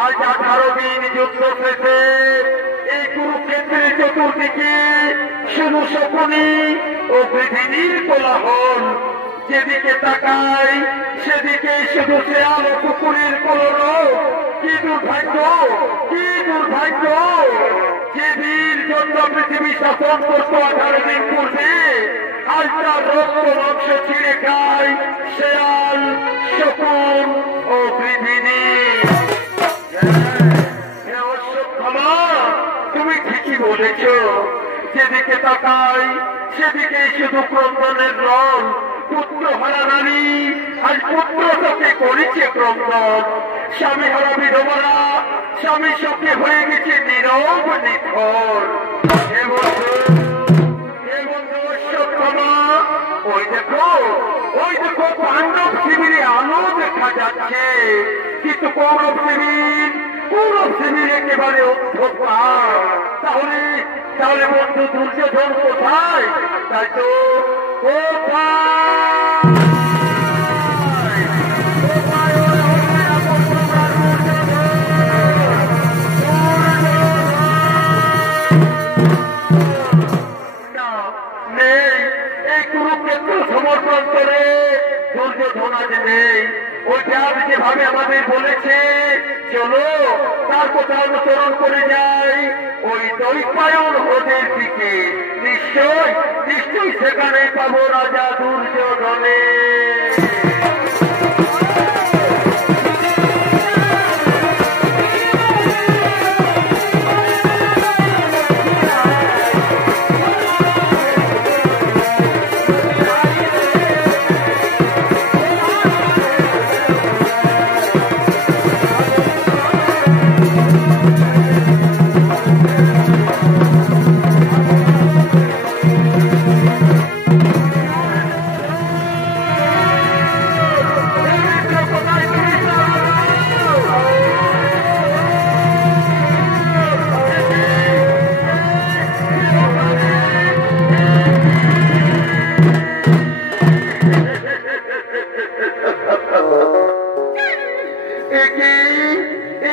আজ 18 দিন যুদ্ধ শেষে এই কুরুক্ষেত্রের চতুর্দিকে শুধু শকুনি ও পৃথিবীর কোলাহল। যেদিকে তাকাই সেদিকে শুধু শেয়াল ও কুকুরের কলরব। কি দুর্ভাগ্য, কি দুর্ভাগ্য! যে বীর জন্য পৃথিবী শাসন করত 18 দিন পূর্বে, আজ তার রক্ত মাংস ছিঁড়ে খায় শেয়াল, শকুন ও পৃথিবী। অশ্বত্থামা, তুমি ঠিকই বলেছ। যেদিকে তাকাই সেদিকে শুধু ক্রন্দনের রং। পুত্র হারা নারী আজ পুত্র তাকে করেছে ক্রন্দন। স্বামী হারা বিধবারা স্বামী শোকে হয়ে গেছে নীরব নিথর। অশ্বত্থামা, ওই দেখো পাণ্ডব শিবিরে আলো দেখা যাচ্ছে, কিন্তু কৌরব শিবির একেবারে অন্ধকার। তাহলে বন্ধু দুর্যোধন কোথায়? তাই তো নেই এই কুরুক্ষেত্র সমর্পণ করে দুর্যোধন আজ নেই। ওইটা যেভাবে আমাদের বলেছে চলো তার কথা অনুসরণ করে যাই ওই দৈপায়ন হ্রদের দিকে। নিশ্চয়ই সেখানে পাবো রাজা দুর্যোধনের।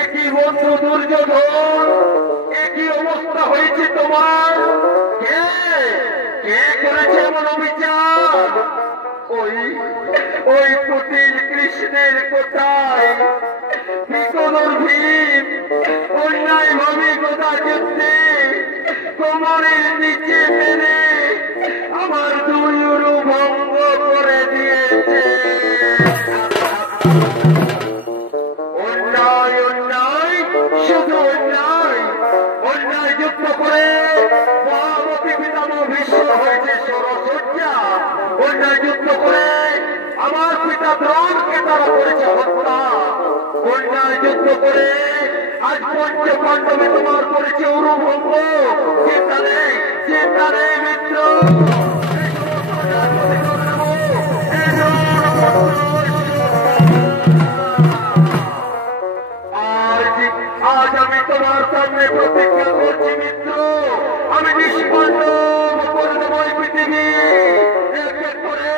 একই বন্ধু দুর্যোধন, একই অবস্থা হয়েছে তোমার। কে করেছে এমন অবিচার? ওই কুটিল কৃষ্ণের কোথায় বিকদর ভীম অন্যায় ভাবে গোদা যুদ্ধে কোমরের নিচে মেরে আমার দুই উরু ভঙ্গ করে দিয়েছে। শুধু অন্যায় যুদ্ধ করে মহামতি পিতামহ ভীষ্ম হয়েছে সরসজ্জা। অন্যায় যুদ্ধ করে আমার পিতা দ্রোণকে তারা করেছে হত্যা। অন্যায় যুদ্ধ করে আজ পঞ্চ পাণ্ডবে তোমার করেছে উরুভঙ্গ। চিন্তা নেই মিত্র। আজ আমি তোমার সামনে প্রতিজ্ঞা করছি মিত্র, আমি নিষ্পন্ন করে দেব এই পৃথিবী। এক এক করে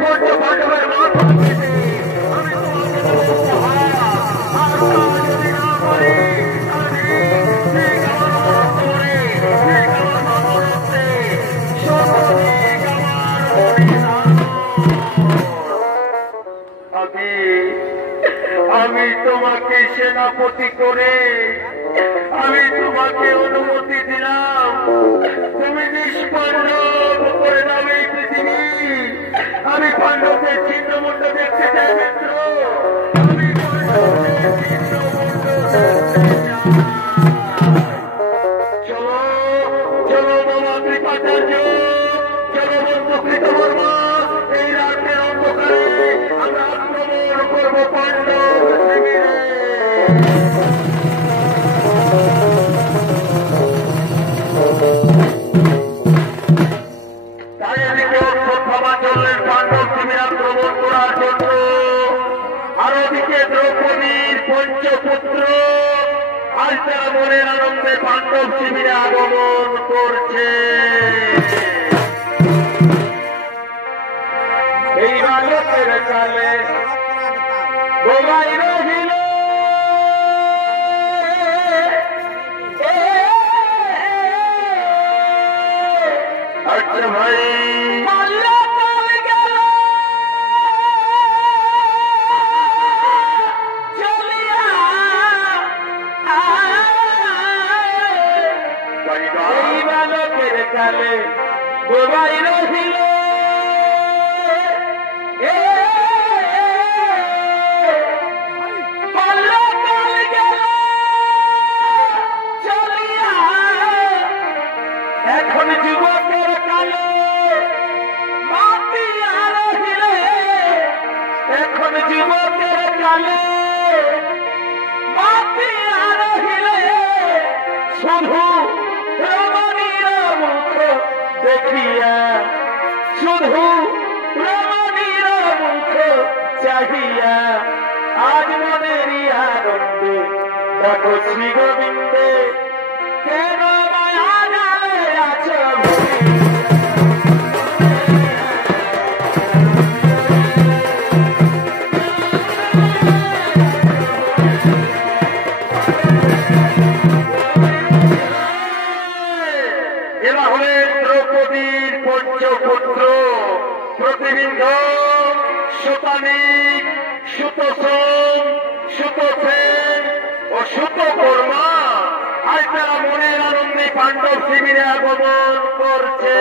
পঞ্চ পাণ্ডবের মাথা কেটে আমি তোমাকে দেব উপহার। আর তা যদি না করি আমি ঠিক আমার মনে ঠিক আমার মনতে শতদিক আমার আমি তোমাকে সেনাপতি করে আমি তোমাকে অনুমতি দিলাম। তুমি নিষ্পন্ন করে দাও এই পৃথিবী। আমি পাণ্ডবদের চিহ্নমুণ্ড দেখতে চাই মিত্র। আমি পাণ্ডবদের চিহ্নমুণ্ড দেখতে চাই। চলো বাবা কৃপাচার্য, চলো বন্ধু কৃতবর্মা, এই রাতের অন্ধকারে আমরা আক্রমণ করবো পাণ্ডব শিবিরে। চারিদিকে অশ্বত্থামা চললেন পাণ্ডব শিবির আক্রমণ করার জন্য। আর ওদিকে দ্রৌপদীর পঞ্চপুত্র আজ তারা মনের আনন্দে পাণ্ডব শিবিরে আগমন করছে। এই বালকের কালে গোগাই রহিল বোবাই রহিলে এখন যুবকের কালে মাতিয়া রহিলে এখন যুবকের কালে মাতিয়া রহিলে শুধু রমণীর মুখ দেখিয়া শুধু রমণীর মুখ চাহিয়া আজ মনের আনন্দে দেখো শ্রী গোবিন্দে কেন মায়া জালে আছো এরা হলেন দ্রৌপদীর পঞ্চপুত্র প্রতিবিম্ব সুতানিক সুতোসন সুতোসেন ও সুতকর্মা আজ তারা মনের আনন্দে পাণ্ডব শিবিরে আগমন করছে।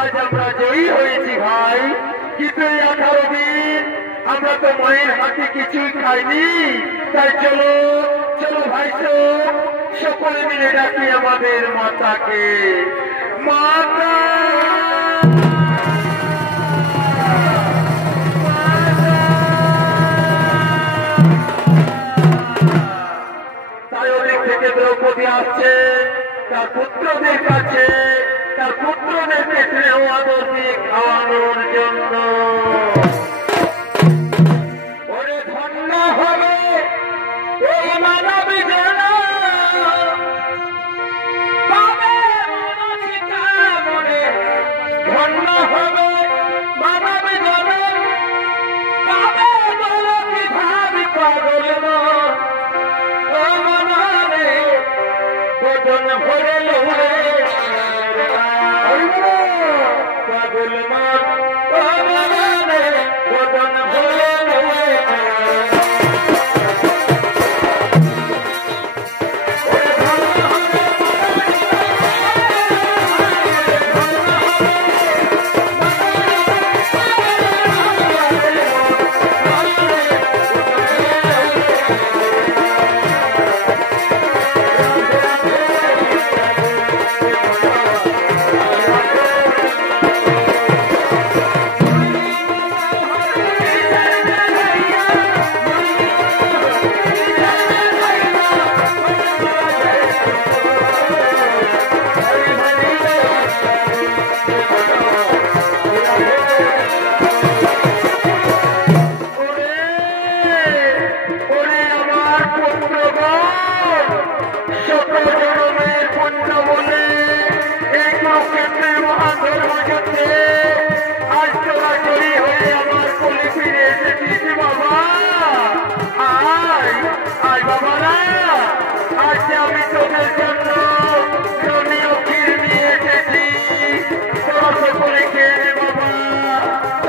আজ আমরা জয়ী হয়েছি ভাই, কিন্তু এই 18 দিন আমরা তো মায়ের হাতে কিছুই খাইনি। তাই চলো চলো ভাই, সকলে মিলে ডাকি আমাদের মাতাকে। মাতা তাই ওদিক থেকে দ্রৌপদী আসছে তার পুত্রদের কাছে, তার পুত্রদেরকে স্নেহ আদর দিয়ে খাওয়ানোর জন্য। ওরে ধন্য হবে এই মানব জন, পাবে মনসিকা মনে। ধন্য হবে মানব জন, পাবে গলতি ভাবি পাগল মনে। বদন ভরে লোড়ে পাগল মন বদন ভরে লোড়ে। আমি তোদের জন্য ধনীয় ক্ষীর নিয়ে এসেছি, তোরা সকলে খেয়ে নে বাবা,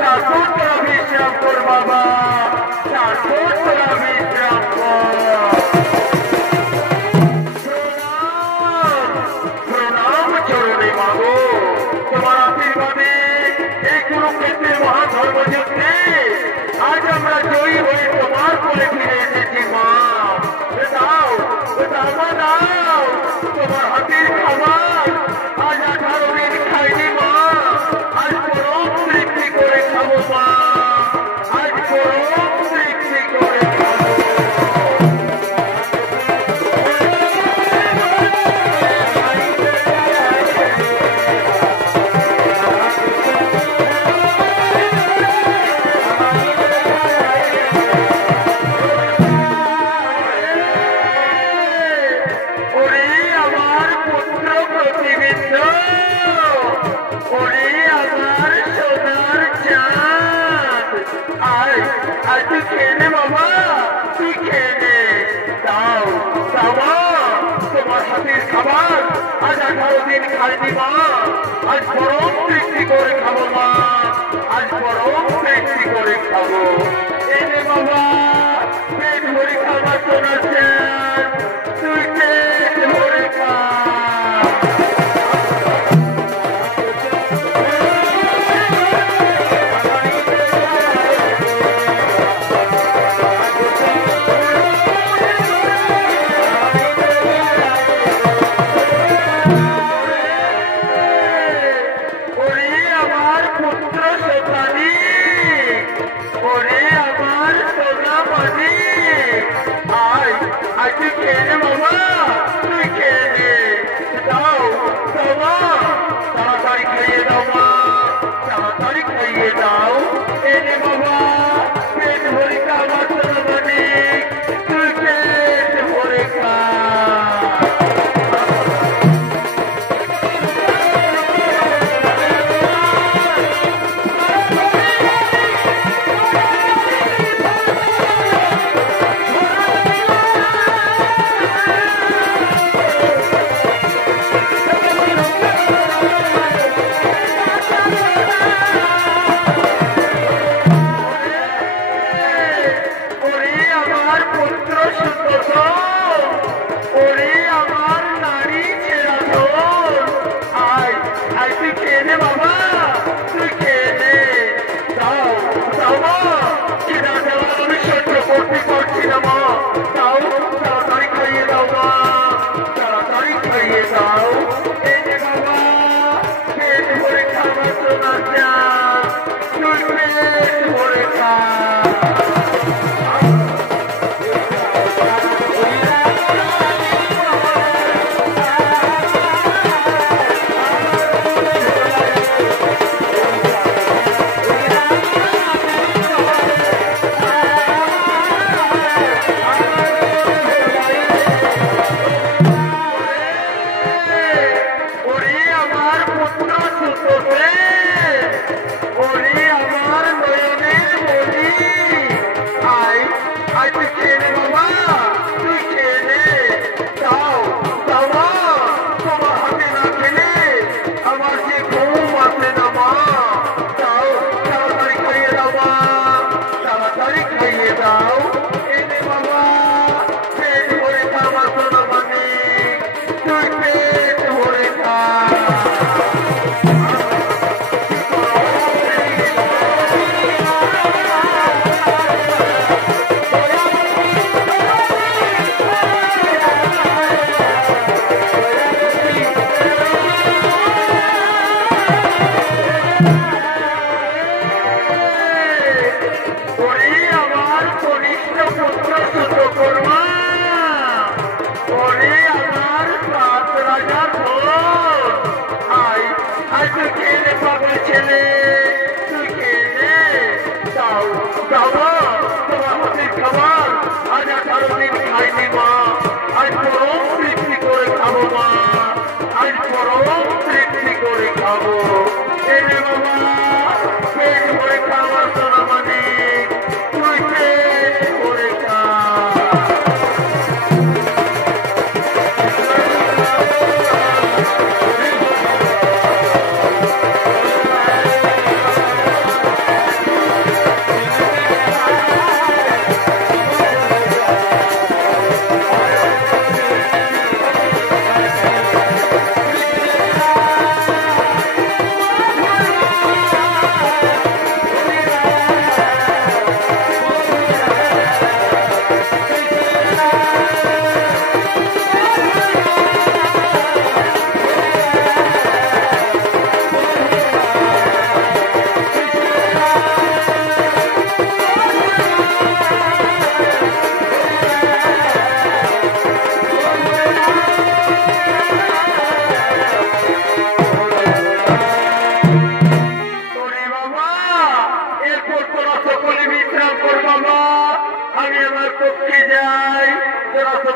তারপর তোরা বিশ্রাম কর বাবা, তারপর তোরা বিশ্রাম কর। প্রণাম চরণে মাগো, তোমার আশীর্বাদে এই কুরুক্ষেত্রের মহাধর্মযুদ্ধে আজ আমরা জয়ী হয়ে তোমার কোলে ফিরে এসেছি মা। দাও আমার দাও, তোমার হাতের খাবার আজ 18 দিন খাইনি মা, আজ পরম তৃপ্তি করে খাবো মা, আজ পরম তৃপ্তি করে খাবো। তুই খেয়ে নে বাবা, তুই খেয়ে নে, দাও বাবা, তোমার হাতের খাবার আজ 18 দিন খাইনি মা, আজ পরম তৃপ্তি করে খাবো মা, আজ পরম তৃপ্তি করে খাবো। এই নে বাবা, পেট ভরে খাবার শোনাচ্ছেন, তুই পেট ভরে খা।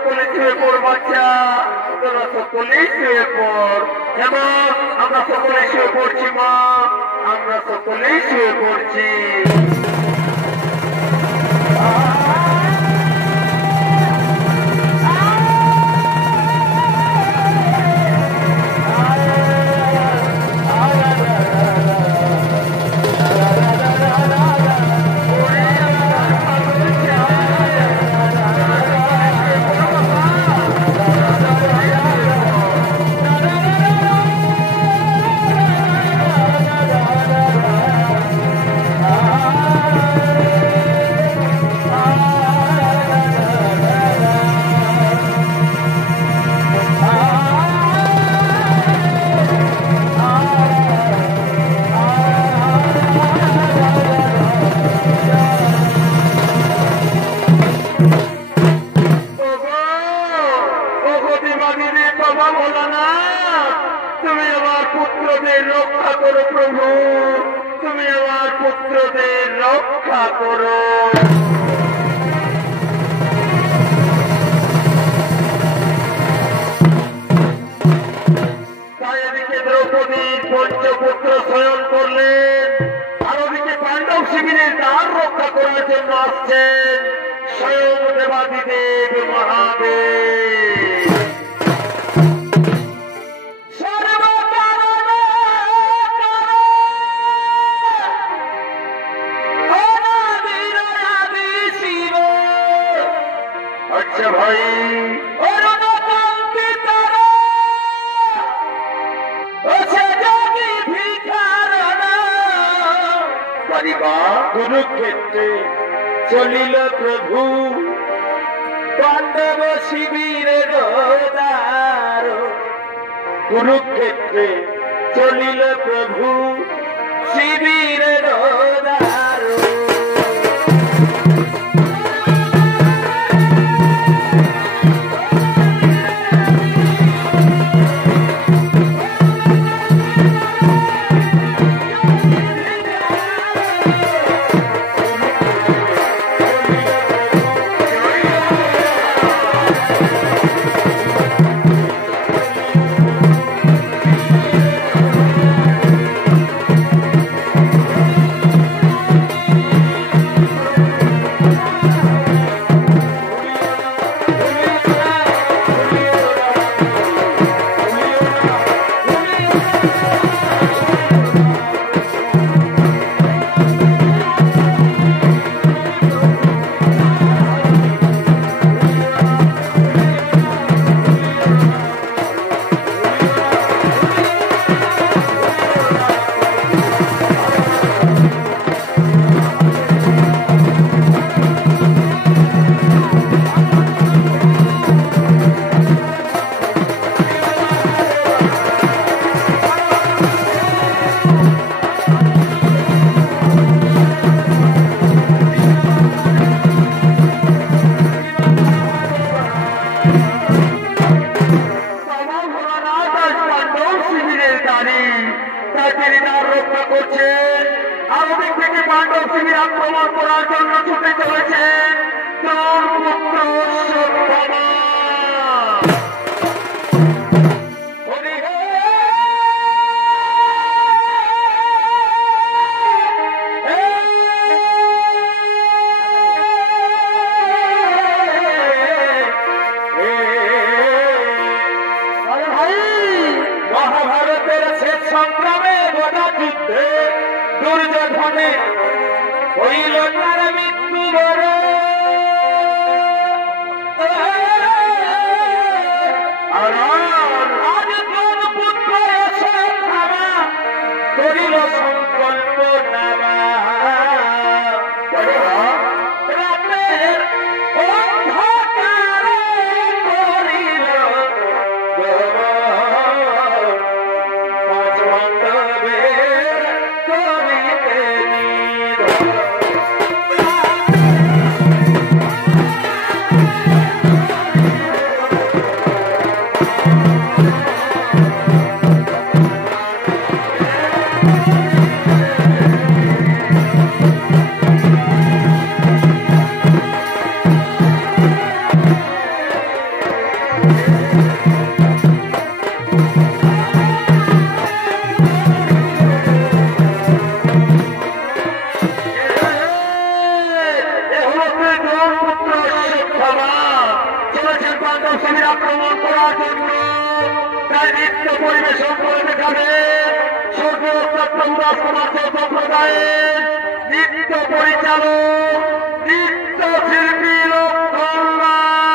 সকলে শুয়ে পড় বাচ্চা, তোরা সকলেই শুয়ে পড়। এবং আমরা সকলে শুয়ে পড়ছি মা, আমরা সকলেই শুয়ে পড়ছি। তুমি আমার পুত্রদের রক্ষা করো প্রভু, তুমি আমার পুত্রদের রক্ষা করো। তাই এদিকে দ্রৌপদীর পঞ্চপুত্র শয়ন করলেন, আর ওদিকে পাণ্ডব শিবিরের দ্বার রক্ষা করার জন্য আসছেন স্বয়ং দেবাদিদেব মহাদেব। আচ্ছা ভাই, কুরুক্ষেত্রে চলিল প্রভু পাণ্ডব শিবিরের দ্বার। কুরুক্ষেত্রে চলিল প্রভু শিবিরের দ্বার। আক্রমণ করার জন্য ছুটে চলেছেন তোর পুত্র সত্যভামা। মহাভারতের শেষ সংগ্রামে গোটা যুদ্ধে দুর্যোধনে হইল তার মৃত্যু বড়। আজ তোর পুত্র সত্যভামা করিল সংকল্প নামা। রাতের অন্ধকারে করিল পাঁচ পাণ্ডবের করিতে নিধন। চট্টগ্রাম সমাজ সম্প্রদায়ের নৃত্য পরিচালক নৃত্য শিল্পী লক্ষ্মণলাল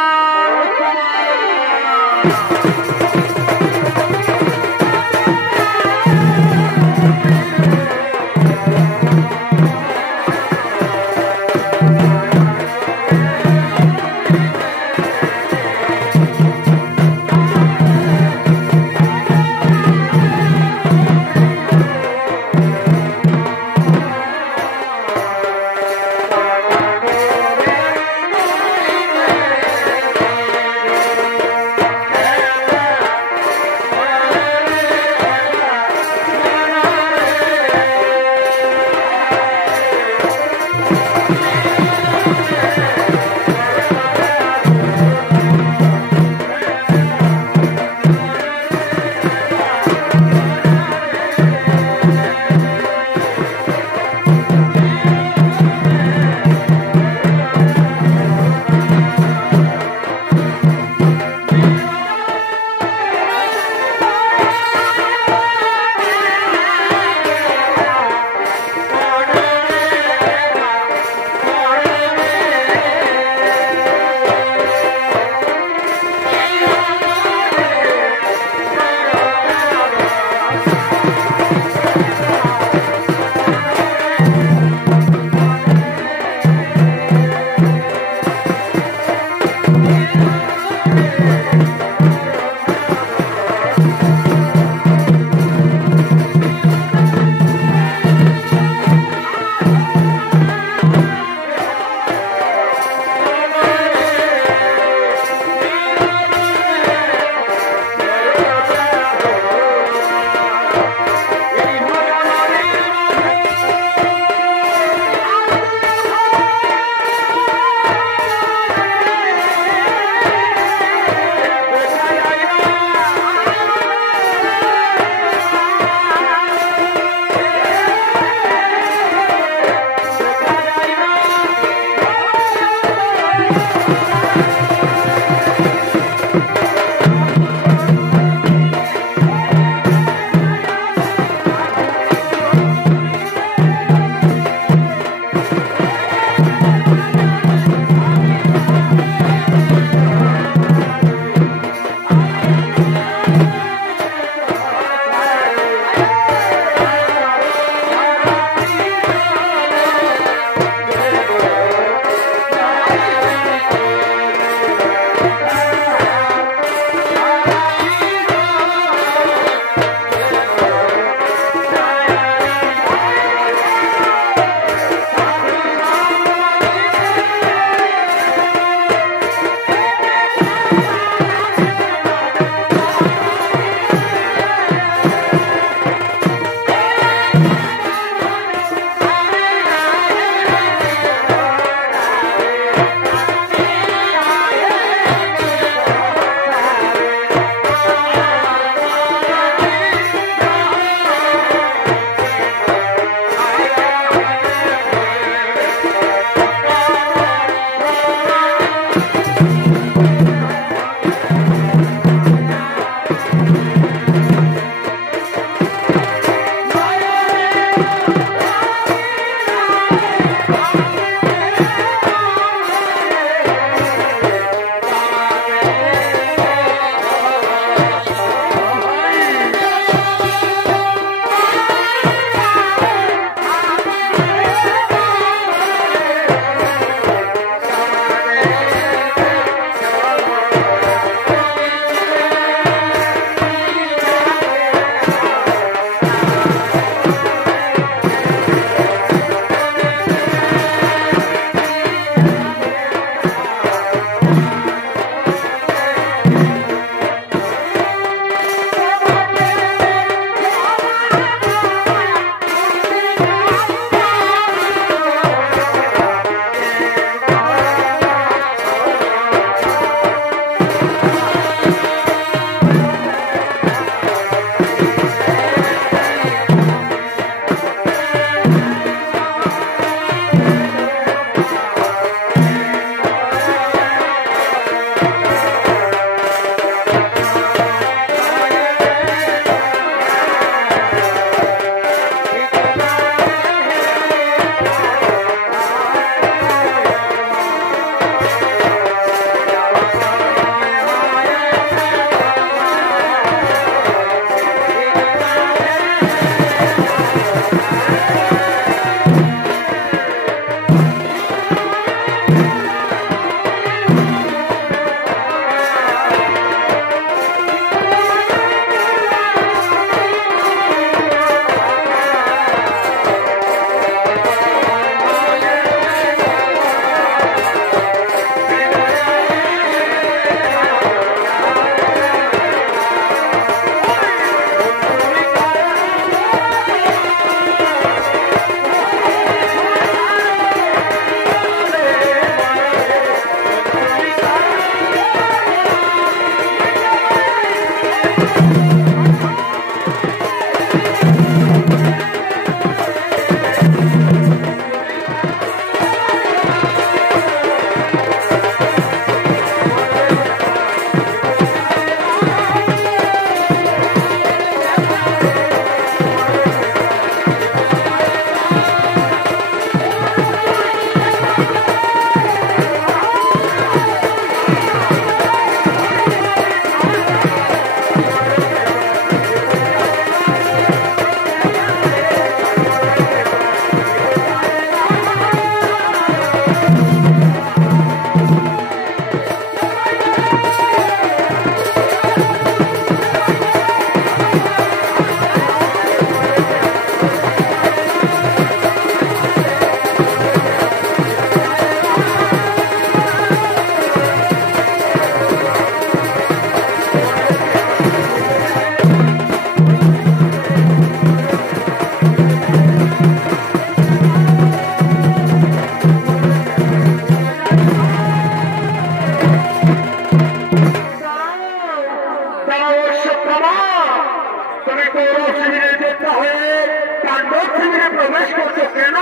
শিবিরে প্রবেশ করছো কেন?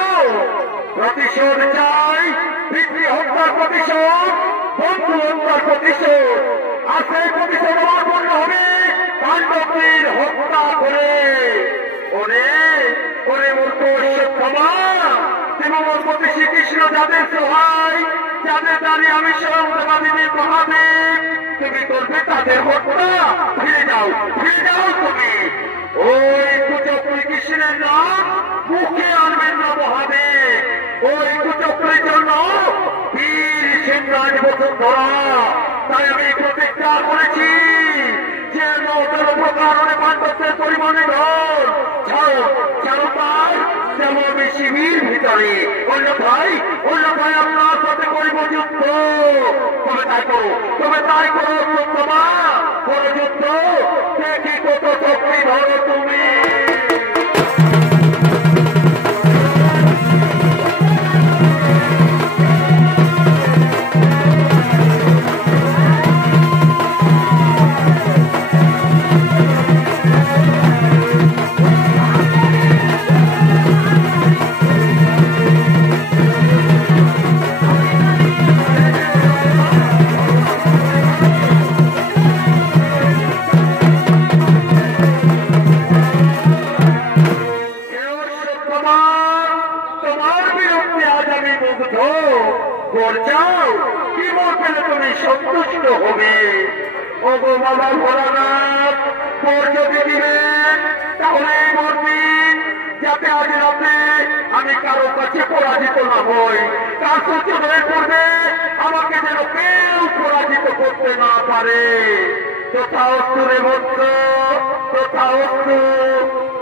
প্রতিশোধ চাই, পিতৃ হত্যার প্রতিশোধ, বন্ধু হত্যার প্রতিশোধ। আর সেই প্রতিশোধ আমার মনে হবে পাণ্ডবদের হত্যা করে। ওরে ওরে মূর্খ অশ্বত্থামা, তুমি মোর প্রতি শ্রীকৃষ্ণ যাদের সহায়, যাদের দ্বারে আমি স্বয়ং দেবাদেবীর মহাদেব, তুমি করবে তাদের হত্যা। ফিরে যাও, ফিরে যাও তুমি। ওই কুচক্রী কৃষ্ণের নাম মুখে আনবেন না মহাদেব। ওই কুচক্রীর জন্য বীর সিংহাজ বসুন্ধরা। তাই আমি প্রতিজ্ঞা করেছি যে নৌকার উপকারণে পাণ্ডবদের পরিমাণে ধর ছাড়ো, ছাড়ো তার যেমন শিবির ভিতরে। অন্যথায় আপনার সাথে করিব যুদ্ধ। তবে তাই করো, তবে তাই করো সত্যমা, করো যুদ্ধ। দেখি কত শক্তি ধরো তুমি। সন্তুষ্ট হবে। ওগো বাবা ভোলানাথ, মোর যদি দিবেন তাহলে মোর দিন, যাতে আজ রাতে আমি কারো কাছে পরাজিত না হই। তার সূচনায় পূর্বে আমাকে যেন কেউ পরাজিত করতে না পারে। তথা অস্তু রে বন্ধ, তথা অস্তু,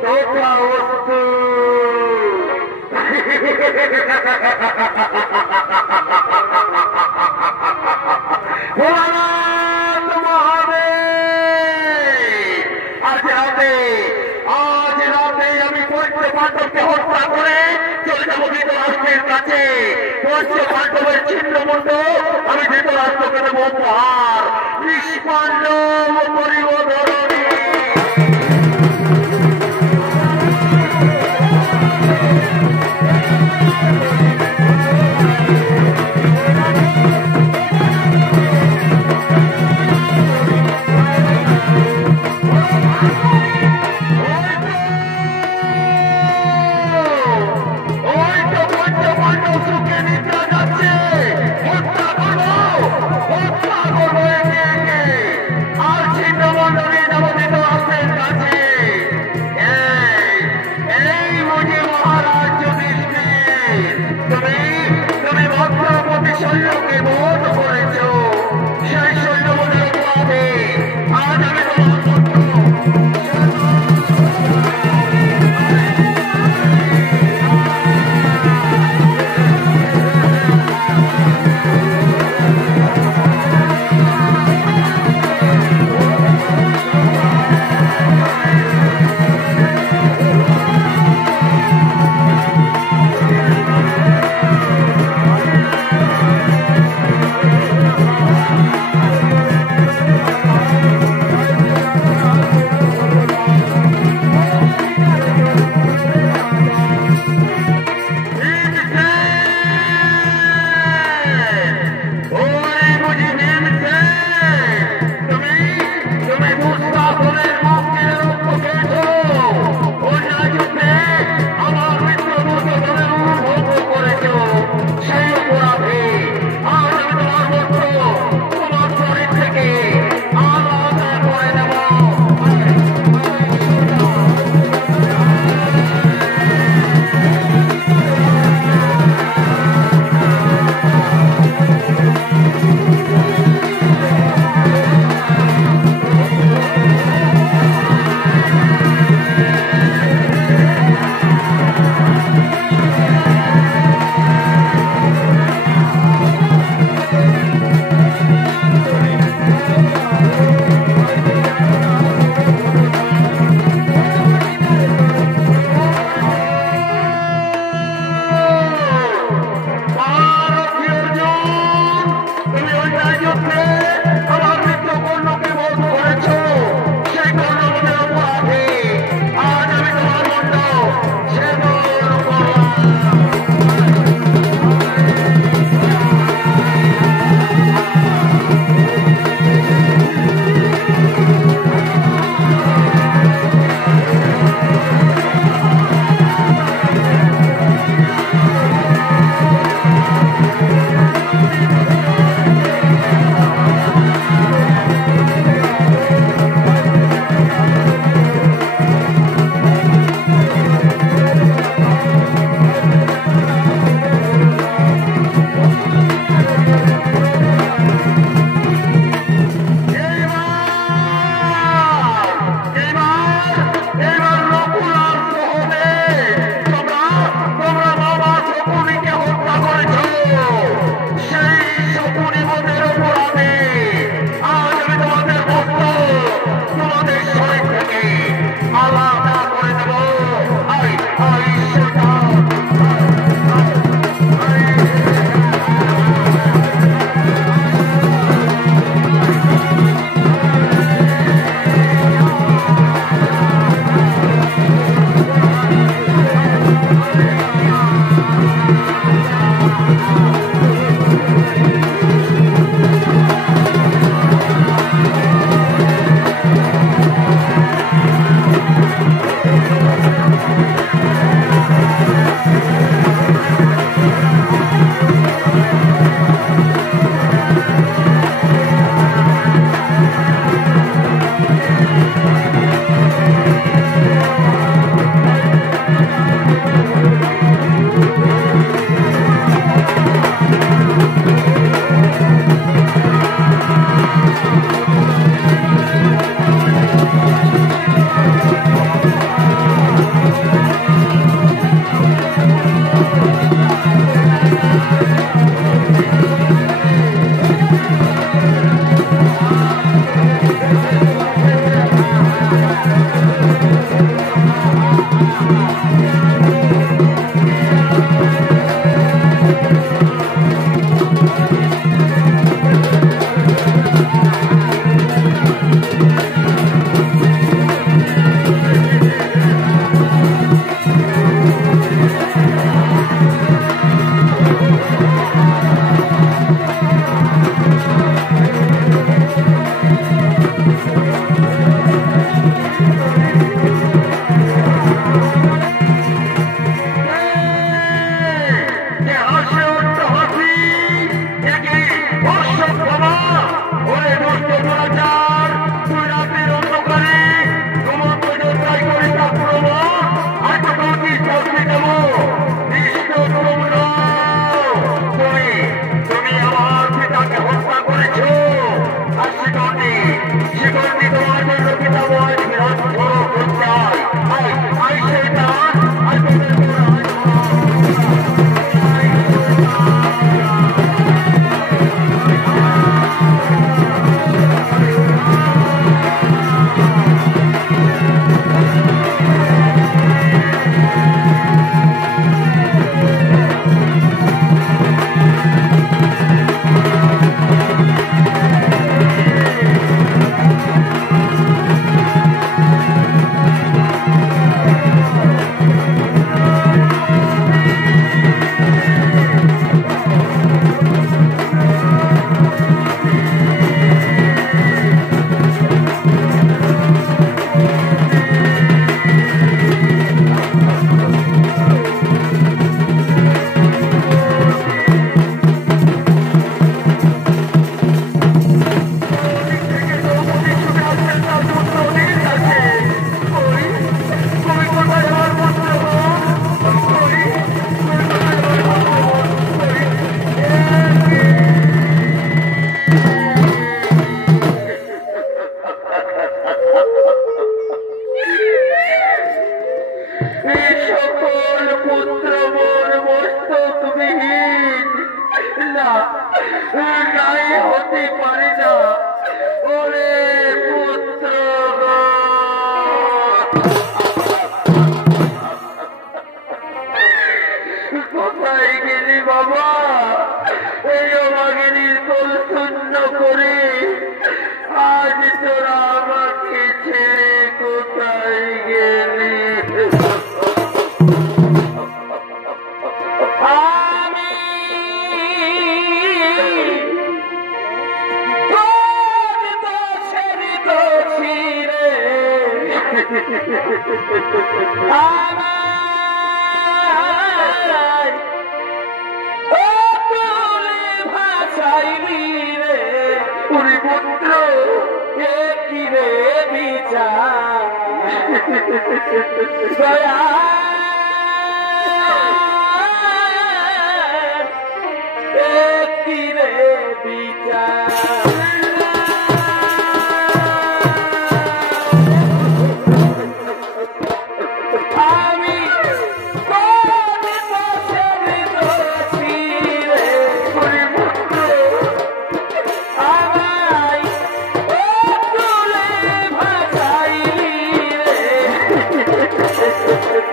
তথা অস্তু। ভোলানাথ মহাদেব, আজ রাতে আমি পঞ্চ পাণ্ডবকে হত্যা করে চলে যাবো ধৃতরাষ্ট্রের কাছে। পঞ্চ পাণ্ডবের ছিন্নমুণ্ড আমি ধৃতরাষ্ট্রকে দেবো উপহার। নিষ্পাণ্ডব করিব ধরণী। আর ছিন্ন মন্ডলী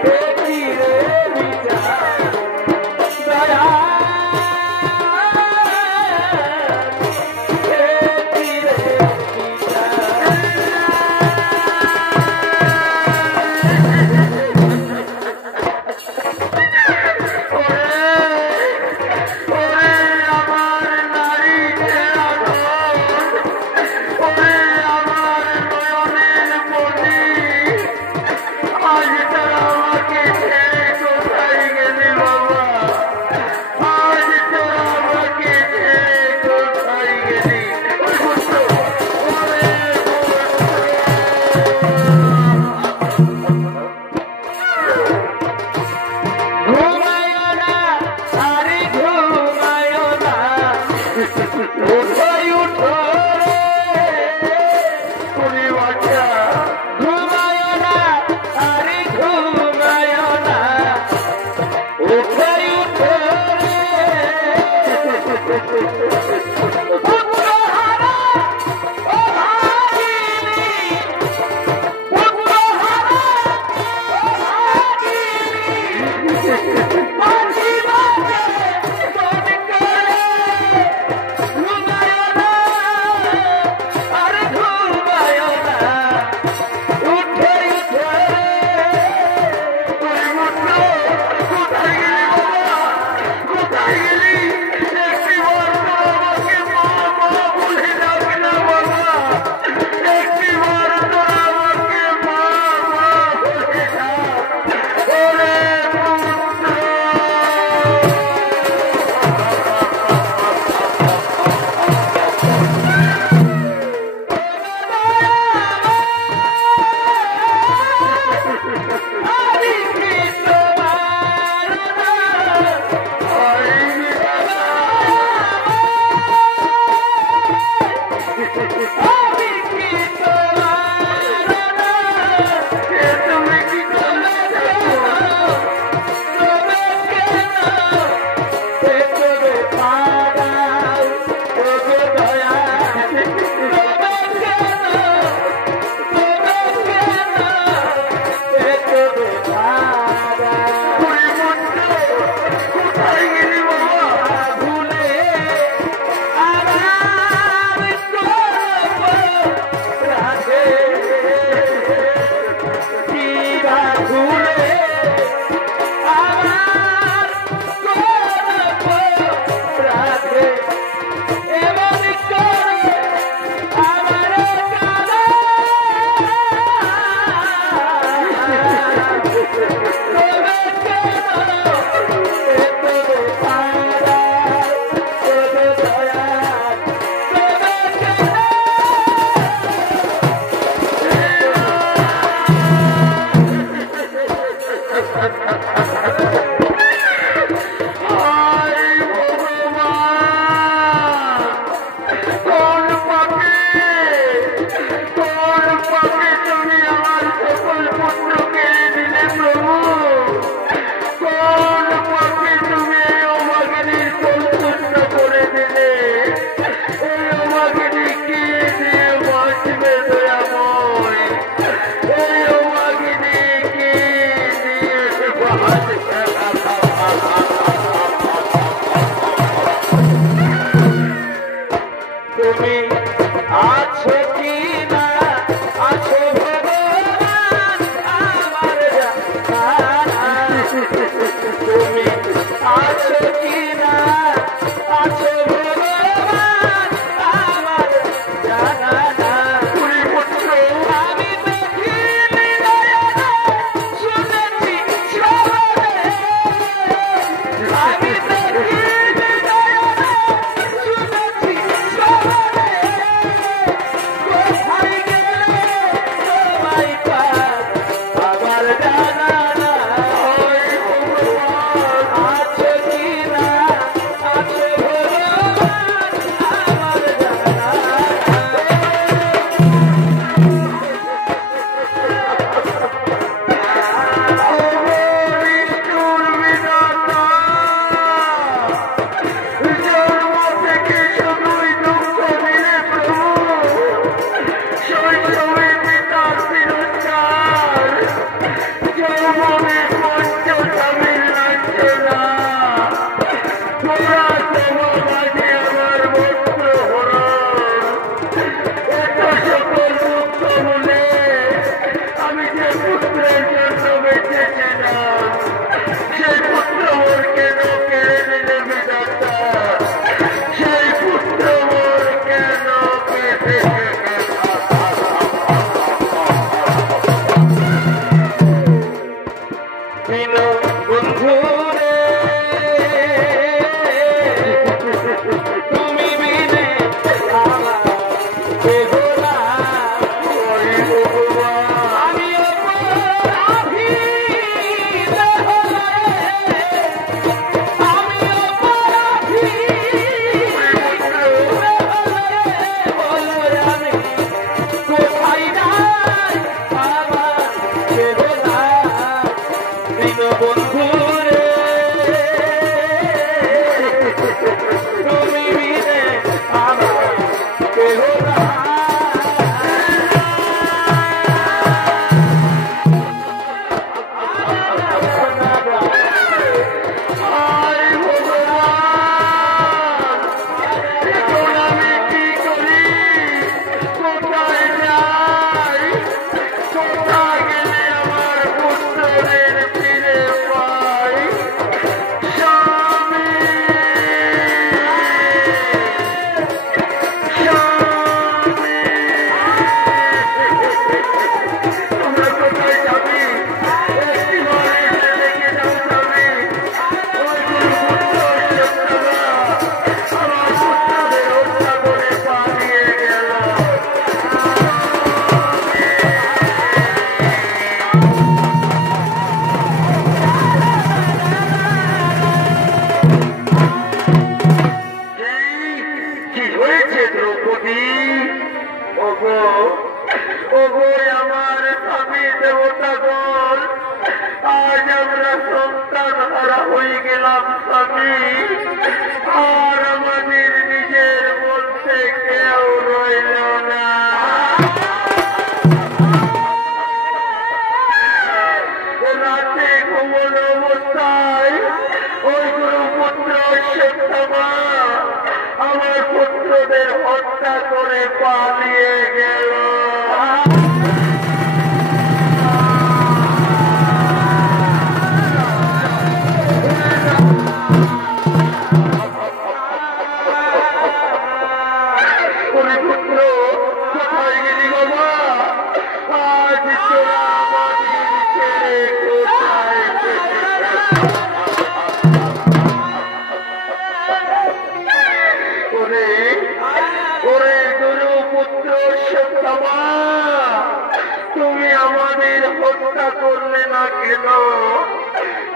Hey!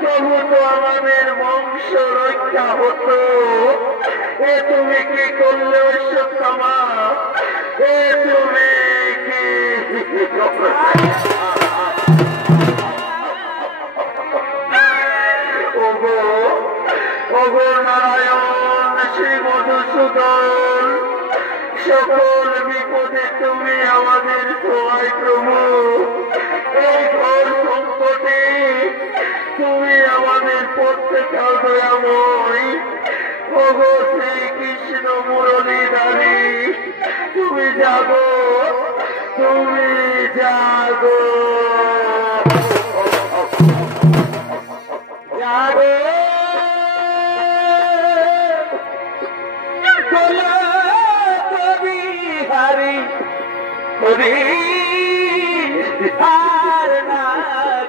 তবু তো আমাদের বংশ রক্ষা হতো। এ তুমি কি করলে অশ্বত্থামা? এ তুমি কি? ওগো ওগো নারায়ণ শ্রী মধুসূদন, সকল বিপদে তুমি আমাদের সহায় প্রভু। এই ঘোর সংকটে তুমি আমাদের প্রত্যেক দয়াময়। ওগো শ্রীকৃষ্ণ মুরলীধারী, তুমি জাগো, তুমি জাগো, জাগো। হরি হরি আর না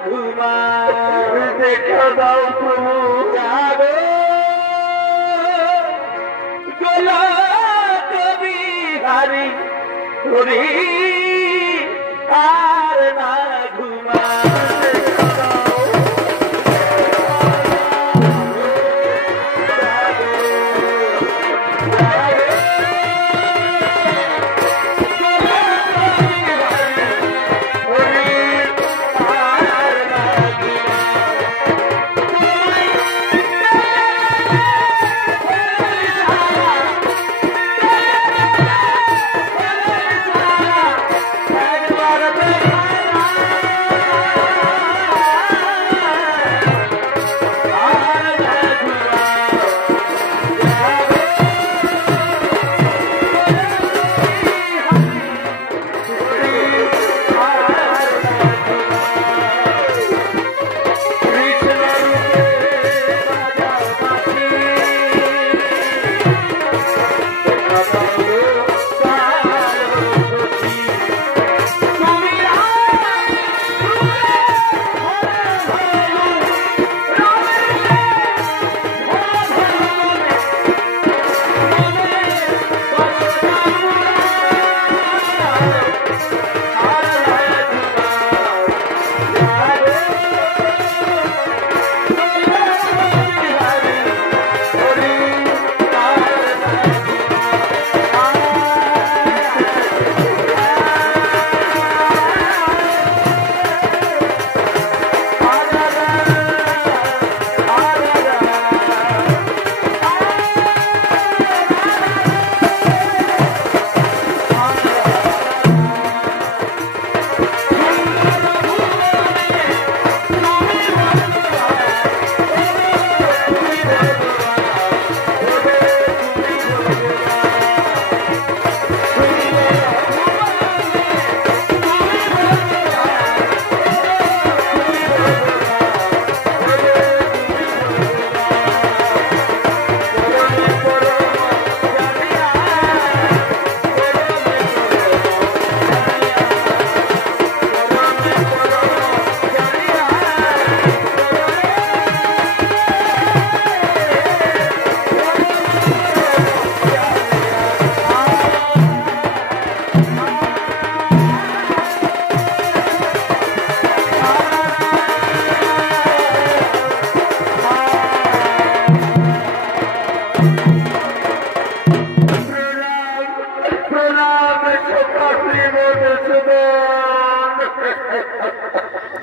ঘুমা, দেখা দাও প্রভু, জাগো গোলা কবি হরি হরি আর না ঘুমা।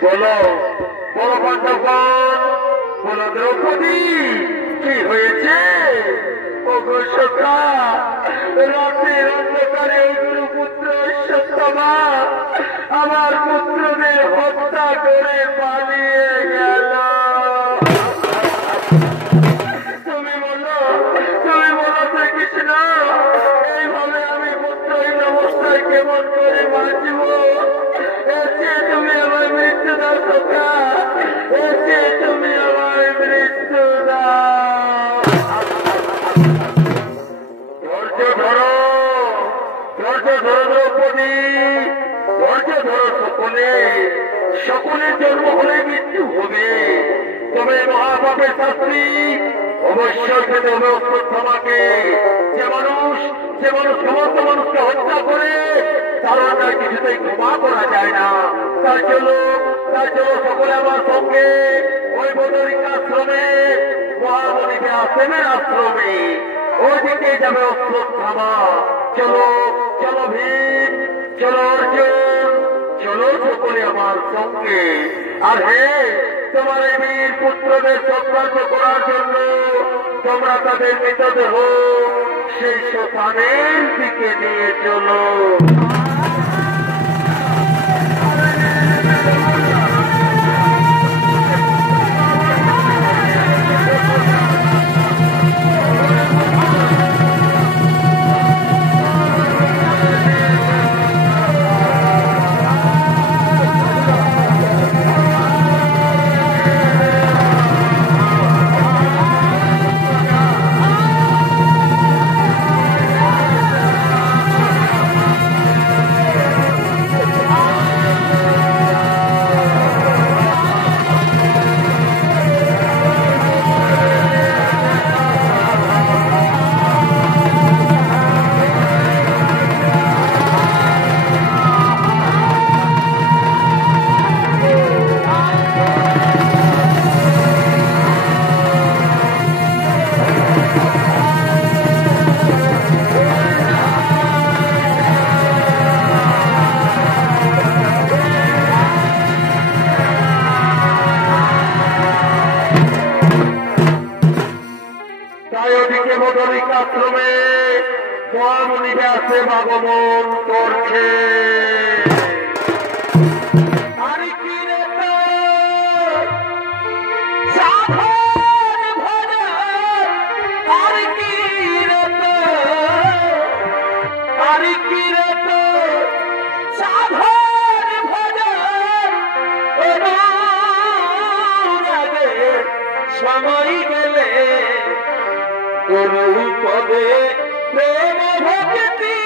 বলো বলো পাণ্ডবগণ, বলো দ্রৌপদী, কি হয়েছে? ওগো সখা, রাতের অন্ধকারে গুরুপুত্র অশ্বত্থামা আমার পুত্রদের হত্যা করে পালিয়ে গেল। তুমি বলো শ্রীকৃষ্ণ, এইভাবে আমি পুত্রহীন অবস্থায় কেমন করে বাঁচব? তুমি আমার মৃত্যু দাও সখা, তুমি আমার মৃত্যু দাও। ধৈর্য ধরো, ধৈর্য ধরো দ্রৌপদী, ধৈর্য ধরো। সকলের জন্ম হলে মৃত্যু হবে, তবে মহাপাপের শাস্তি অবশ্যই পেতে হবে অশ্বত্থামাকে। যে মানুষ সমস্ত মানুষকে হত্যা করে তার কিছুতেই ক্ষমা করা যায় না। তার জন্য সকলে আমার সঙ্গে ওই বদরিকা কাসেমের আশ্রমে, ওইদিকে যাবে অশ্বত্থামা। চলো চলো ভীম, চলো অর্জুন, চলো সকলে আমার সঙ্গে। আর হে, তোমার এই বীর পুত্রদের সৎকার্য করার জন্য তোমরা তাদের মৃতদেহ সেই শ্মশানের দিকে নিয়ে চলো। আশ্রমে মহামুনি ব্যাসের আগমন করছে। সময় গেলে গুরু পদে প্রেম ভক্তি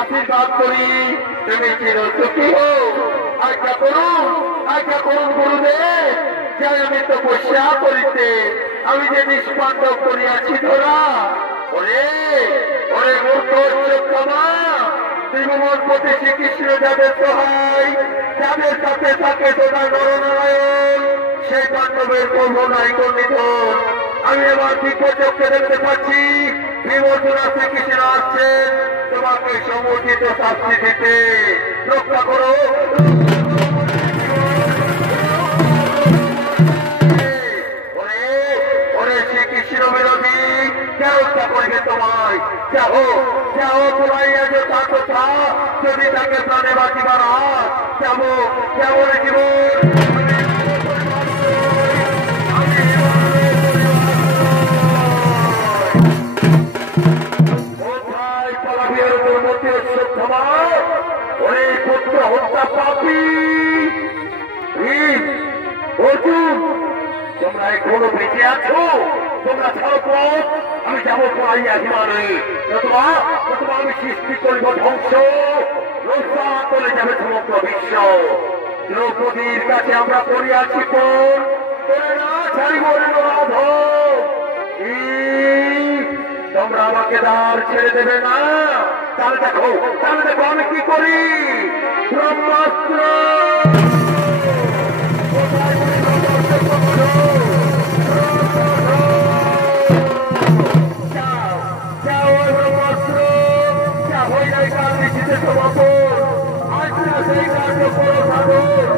আশীর্বাদ করি, তুমি চিরসুখী হো। আজ্ঞা করুন গুরুদেব, যে আমি তপস্যা করিতে আমি যে নিষ্পাণ্ডব করিয়াছি ধরা। ওরে ওরে মূর্খ চক্ষমা, ত্রিভুবনপতি শ্রীকৃষ্ণ যাদের সহায়, যাদের সাথে থাকে তোরা নরনারায়ণ, সেই পাণ্ডবের প্রভু নাই নিধন। আমি এবার দিব্য চক্ষে দেখতে পাচ্ছি বিমর্জনা শ্রীকৃষ্ণ আসছেন তোমাকে সমুচিত শাস্তি দিতে। রক্ষা করো, শ্রীকৃষ্ণ বিরোধী কে রক্ষা করবে তোমায়? যাও যাও, তোমায় যথা কথা যদি তাকে প্রাণে বাঁচিবার হাত যাবো কেমন জীবন পুত্র হত্যা পাপি অর্জুন, তোমরা এখনো বেঁচে আছো? তোমরা ছাড়ো পথ, আমি যাবো পড়াইয়া হিমালয়ে, নতুবা আমি সৃষ্টি করিব ধ্বংস, রক্ষা করে যাবে সমগ্র বিশ্ব। দ্রৌপদীর কাছে আমরা পড়িয়াছি পর, তোমরা আমাকে দ্বার ছেড়ে দেবে না? তাহলে দেখো আমি কি করি। ব্রহ্মাস্ত্র সেই কার্য করো সাধন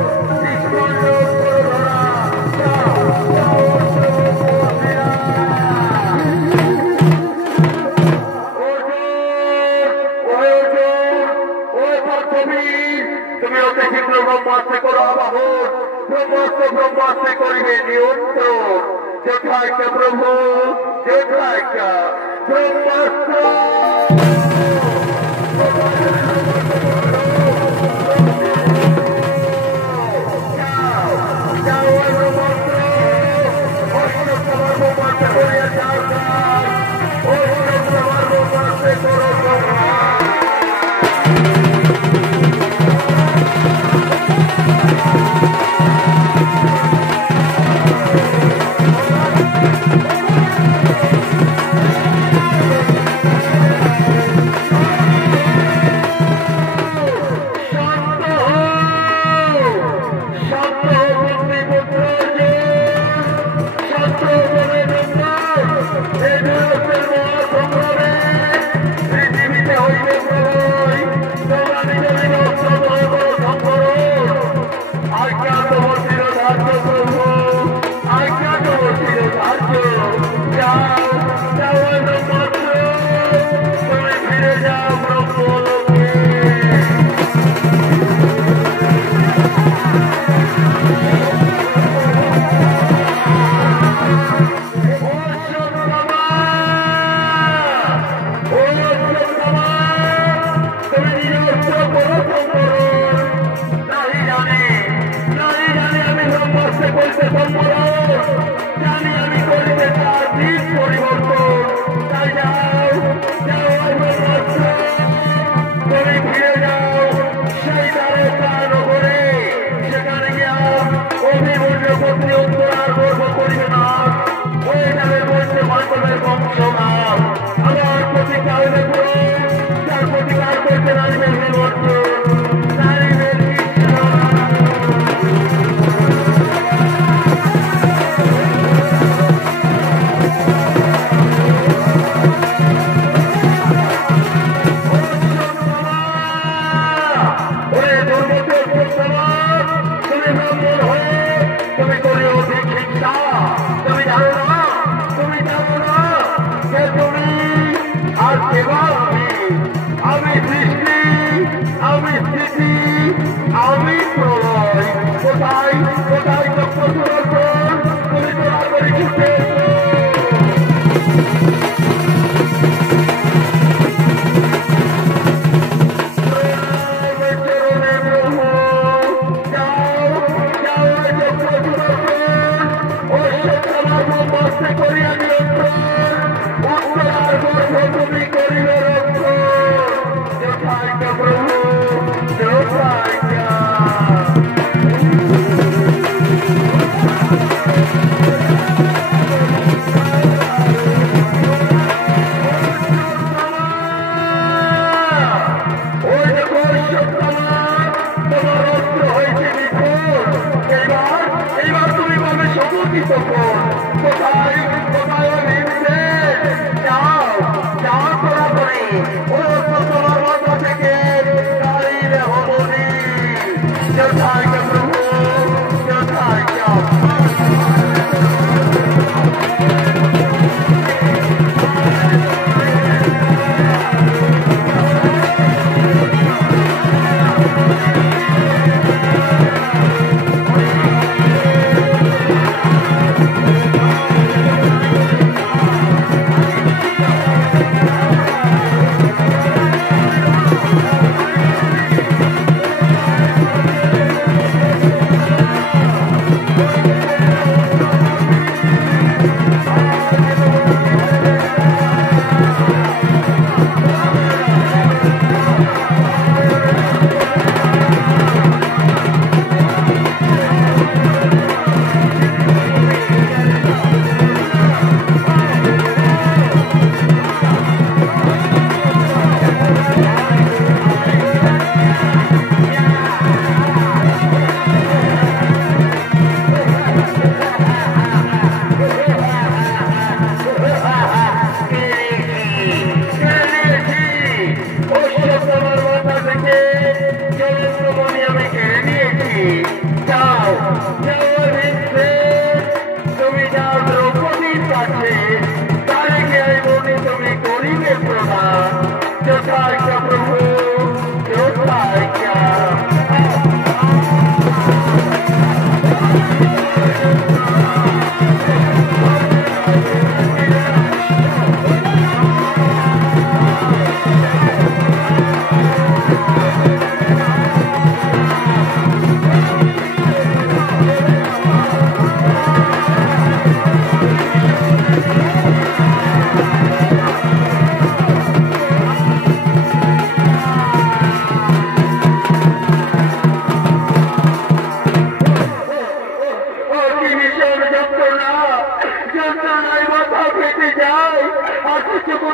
তুমি ওকে শীঘ্র ব্রহ্মাস্ত্র করো আবাহন। ব্রহ্মাস্ত্র করিবে নিয়ন্ত্রণ। যথাজ্ঞা প্রভু, যথাজ্ঞা। ব্রহ্মাস্ত্র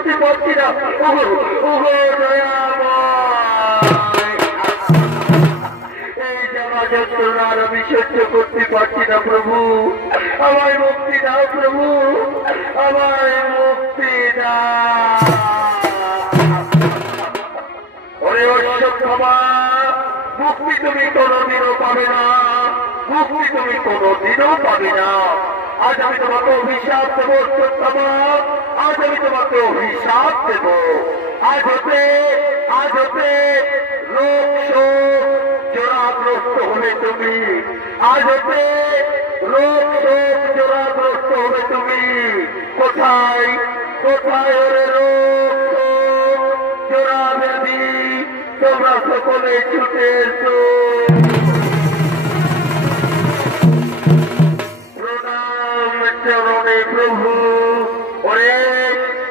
করতে পারছি না। এই জ্বালা যন্ত্রণার আমি সহ্য করতে পারছি না প্রভু, আমায় মুক্তি দাও প্রভু, আমায় মুক্তি দাও। ওরে অশ্বত্থামা, মুক্তি তুমি কোনদিনও পাবে না, মুক্তি তুমি কোনদিনও পাবে না। আজ আমি তোমাকে অভিশাপ দেব অশ্বত্থামা, আজ আমি তোমাকে অভিশাপ দেব। আজ হতে রোগ শোক জোড়াগ্রস্ত হবে তুমি, আজ হতে রোগ শোক জোড়াগ্রস্ত হবে তুমি। কোথায় কোথায় ওরে রোগ শোক জোড়া ব্যাধি, তোমরা সকলে ছুটে এসো। প্রণাম চরণে প্রভু। ওরে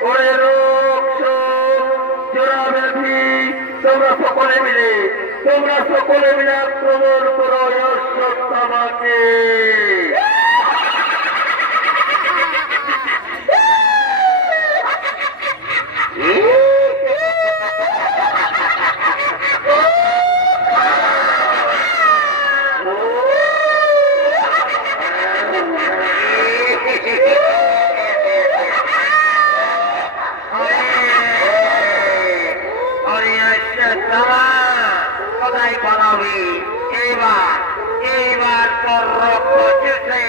ওরে রোগ শোক জোড়া ব্যাধি, তোমরা সকলে মিলে আক্রমণ করো অশ্বত্থামাকে। কোথায় বানাবি এইবার তোর রক্ত চুষে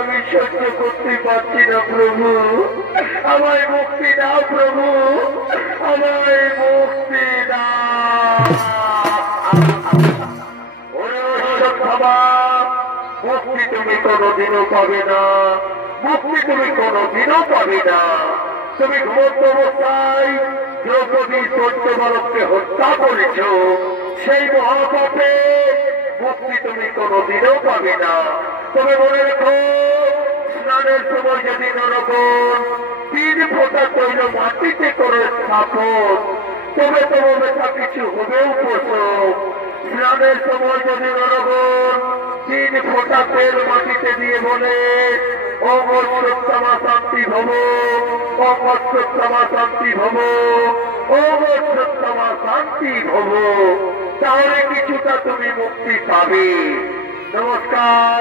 আমি সহ্য করতে পারছি না প্রভু, আমায় মুক্তি দাও প্রভু, আমায় মুক্তি দাও। মুক্তি তুমি কোনদিনও পাবে না, মুক্তি তুমি কোনদিনও পাবে না। তুমি ঘুমন্ত অবস্থায় দ্রৌপদী সত্যবালককে হত্যা করেছ, সেই মহাপাপে মুক্তি তুমি কোনদিনও পাবে না। তবে মনে রেখো, স্নানের সময় যদি নরকন 3 ফোঁটা তৈল মাটিতে করে স্থাপন, তবে তোমার বেশা কিছু হবেও পোষক। স্নানের সময় যদি নরকন 3 ফোঁটা তেল মাটিতে দিয়ে বলে ওম অশ্বত্থামা শান্তি ভব, ওম অশ্বত্থামা শান্তি ভব, ওম অশ্বত্থামা শান্তি ভব, তাহলে কিছুটা তুমি মুক্তি পাবে। নমস্কার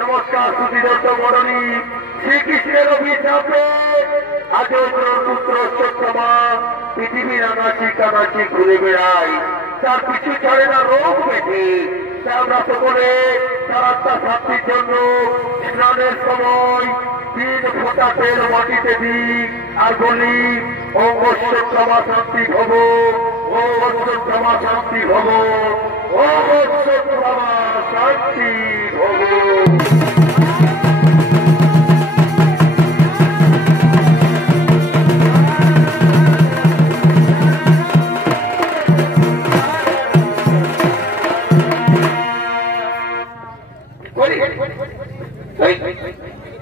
নমস্কার সুধীদত্ত মণ্ডলী। শ্রীকৃষ্ণের অভিশাপে আজ পুত্র অশ্বত্থামা পৃথিবীর আনাচি কানাচি ঘুরে বেড়ায়, তার পিছু ছাড়ে না রোগ বেঁধে। আমরা সকলে তার আত্মা শান্তির জন্য স্নানের সময় 3 ফোঁটা তেল মাটিতে দিই আর বলি ওম বৎসক্ষমা শান্তি ভব, ওম বৎসক্ষমা শান্তি ভব, ওম বৎসক্ষমা শান্তি ভব।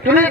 তুলে